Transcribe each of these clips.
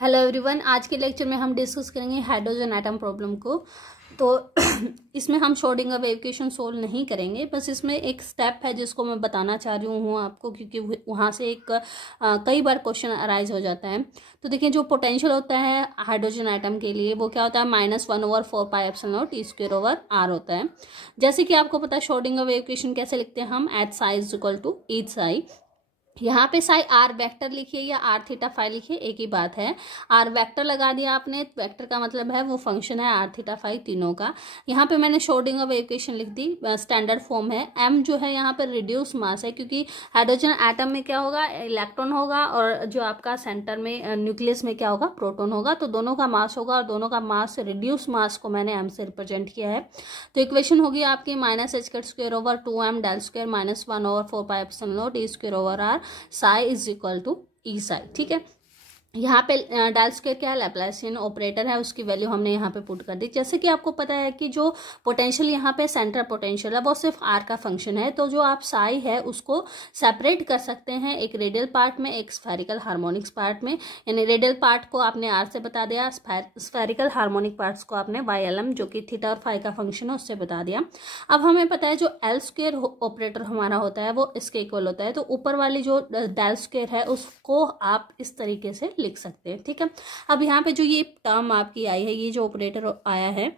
Hello everyone, आज के lecture में हम डिस्कस करेंगे हाइड्रोजन एटम प्रॉब्लम को। तो इसमें हम श्रोडिंगर वेव इक्वेशन सोल्व नहीं करेंगे, बस इसमें एक स्टेप है जिसको मैं बताना चाह रही हूँ आपको, क्योंकि वहाँ से कई बार क्वेश्चन अराइज हो जाता है। तो देखिए, जो पोटेंशियल होता है हाइड्रोजन एटम के लिए वो क्या होता है, -1/4πε0 होता है। जैसे कि आपको पता है श्रोडिंगर वेव इक्वेशन कैसे लिखते हैं हम, H psi is equal to H psi. यहाँ पे साई आर वेक्टर लिखिए या आर थीटा फाई लिखिए, एक ही बात है। आर वेक्टर लगा दिया आपने, वेक्टर का मतलब है वो फंक्शन है आर थीटा फाई तीनों का। यहाँ पे मैंने श्रोडिंगर वेव इक्वेशन लिख दी, स्टैंडर्ड फॉर्म है। एम जो है यहाँ पर रिड्यूस मास है, क्योंकि हाइड्रोजन एटम में क्या होगा, इलेक्ट्रॉन होगा, और जो आपका सेंटर में न्यूक्लियस में क्या होगा, प्रोटॉन होगा। तो दोनों का मास होगा और दोनों का मास रिड्यूस मास को मैंने एम से रिप्रेजेंट किया है। तो इक्वेशन होगी आपकी -h²/2m del² -1/4πε0 psi is equal to E psi. ठीक है, यहाँ पे डेल स्क्वायर क्या है, लैप्लासियन ऑपरेटर है, उसकी वैल्यू हमने यहाँ पे पुट कर दी। जैसे कि आपको पता है कि जो पोटेंशियल यहाँ पे सेंटर पोटेंशियल है वो सिर्फ आर का फंक्शन है, तो जो आप साई है उसको सेपरेट कर सकते हैं, एक रेडियल पार्ट में, एक स्फेरिकल हार्मोनिक्स पार्ट में। यानी रेडियल पार्ट को आपने आर से बता दिया, स्फेरिकल हार्मोनिक पार्ट्स को आपने वाई एल एम जो कि थीटा और फाई का फंक्शन है उससे बता दिया। अब हमें पता है जो एल स्क्वायर ऑपरेटर हमारा होता है वो इसके इक्वल होता है, तो ऊपर वाली जो डेल स्क्वायर है उसको आप इस तरीके से लिख सकते हैं। ठीक है, अब यहाँ पे जो ये टर्म आपकी आई है, ये जो ऑपरेटर आया है,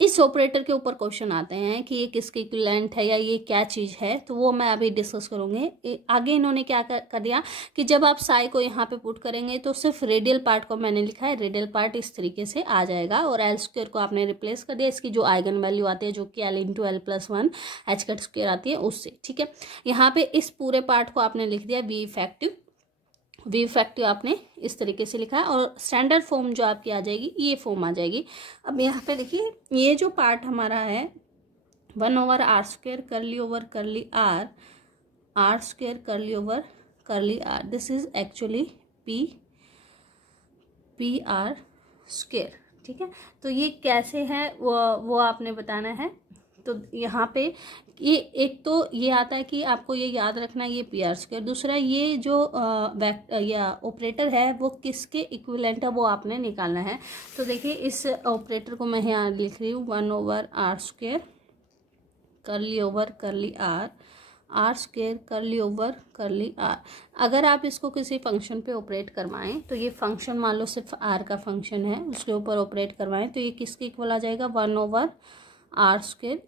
इस ऑपरेटर के ऊपर क्वेश्चन आते हैं कि ये किसके इक्विवेलेंट है या ये क्या चीज है, तो वो मैं अभी डिस्कस करूंगी। आगे इन्होंने क्या कर दिया कि जब आप साई को यहाँ पे पुट करेंगे तो सिर्फ रेडियल पार्ट को मैंने लिखा है, रेडियल पार्ट इस तरीके से आ जाएगा, और एल स्क्वायर को आपने रिप्लेस कर दिया, इसकी जो आइगन वैल्यू आती है जो कि L into L plus one h² आती है उससे। ठीक है, यहाँ पे इस पूरे पार्ट को आपने लिख दिया वी इफेक्टिव आपने इस तरीके से लिखा है, और स्टैंडर्ड फॉर्म जो आपकी आ जाएगी ये फॉर्म आ जाएगी। अब यहाँ पे देखिए, ये जो पार्ट हमारा है 1/r² करली ओवर करली r r² करली over curl r, this is actually P R square. ठीक है, तो ये कैसे है वो आपने बताना है। तो यहाँ पे ये एक तो ये आता है कि आपको ये याद रखना, ये पी आर स्क्वायर। दूसरा, ये जो या ऑपरेटर है वो किसके इक्विवेलेंट है वो आपने निकालना है। तो देखिए, इस ऑपरेटर को मैं यहाँ लिख रही हूँ 1/r² करली ओवर करली r² करली ओवर करली r। अगर आप इसको किसी फंक्शन पे ऑपरेट करवाएं, तो ये फंक्शन मान लो सिर्फ r का फंक्शन है, उसके ऊपर ऑपरेट करवाएं तो ये किसके इक्वल आ जाएगा, 1/r²।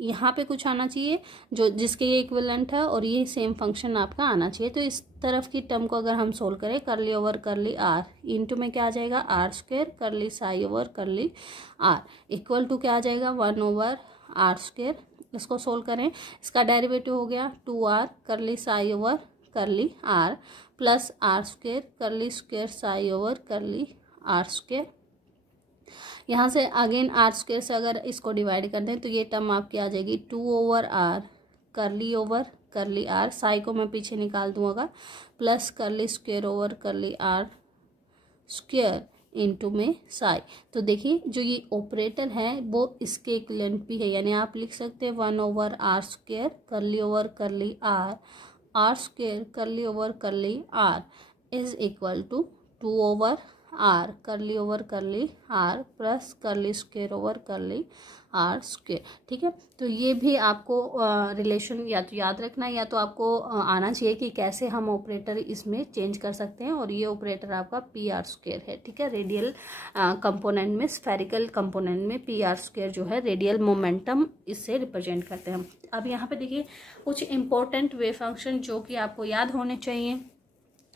यहाँ पे कुछ आना चाहिए जो जिसके ये इक्विवेलेंट है, और ये सेम फंक्शन आपका आना चाहिए। तो इस तरफ की टर्म को अगर हम सोल्व करें, करली ओवर करली r इंटू में क्या आ जाएगा, r² curl psi over curl r equal to क्या आ जाएगा, 1/r²। इसको सोल्व करें, इसका डेरिवेटिव हो गया 2r करली psi over curl r plus r² करली स्क्वायर साई ओवर करली r²। यहाँ से अगेन r² से अगर इसको डिवाइड कर दें तो ये टर्म आपकी आ जाएगी 2/r करली ओवर करली r, साई को मैं पीछे निकाल दूंगा, प्लस करली स्क्वायर ओवर करली r² इंटू में साई। तो देखिए, जो ये ऑपरेटर है वो इसके इक्विवेलेंट भी है, यानी आप लिख सकते हैं 1/r² करली ओवर करली r² करली over curl r is equal to 2/r करली ओवर करली r प्लस करली स्क्वायर ओवर करली r²। ठीक है, तो ये भी आपको रिलेशन या तो याद रखना है या तो आपको आना चाहिए कि कैसे हम ऑपरेटर इसमें चेंज कर सकते हैं। और ये ऑपरेटर आपका pr² है। ठीक है, रेडियल कंपोनेंट में, स्फेरिकल कंपोनेंट में pr² जो है रेडियल मोमेंटम इससे रिप्रेजेंट करते हैं हम। अब यहाँ पे देखिए कुछ इंपॉर्टेंट वेव फंक्शन जो कि आपको याद होने चाहिए,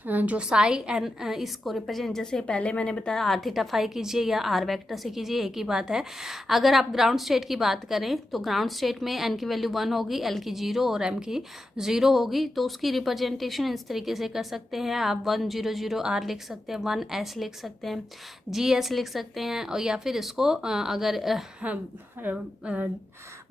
जो साई एन इसको रिप्रेजेंट, जैसे पहले मैंने बताया आर थीटा फाई कीजिए या आर वेक्टर से कीजिए, एक ही बात है। अगर आप ग्राउंड स्टेट की बात करें तो ग्राउंड स्टेट में एन की वैल्यू 1 होगी, एल की 0 और एम की 0 होगी, तो उसकी रिप्रेजेंटेशन इस तरीके से कर सकते हैं आप 100r लिख सकते हैं, 1s लिख सकते हैं, GS लिख सकते हैं, और या फिर इसको अगर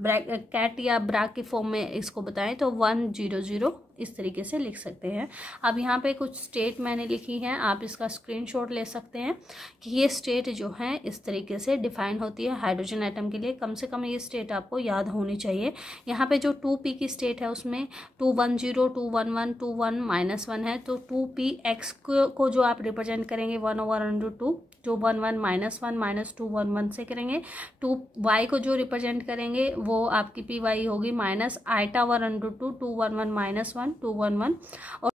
कैट या ब्रैक की फॉर्म में इसको बताएं तो 100 इस तरीके से लिख सकते हैं। अब यहाँ पे कुछ स्टेट मैंने लिखी है, आप इसका स्क्रीनशॉट ले सकते हैं कि ये स्टेट जो है इस तरीके से डिफाइन होती है हाइड्रोजन एटम के लिए। कम से कम ये स्टेट आपको याद होनी चाहिए। यहाँ पे जो 2p की स्टेट है उसमें 210 211 21 -1 है, तो 2p x को जो आप रिप्रेजेंट करेंगे 1/√2, जो 11 -1 -2 11 से करेंगे। 2y को जो रिप्रेजेंट करेंगे वो आपकी py होगी -i/√2 211 -1 211 और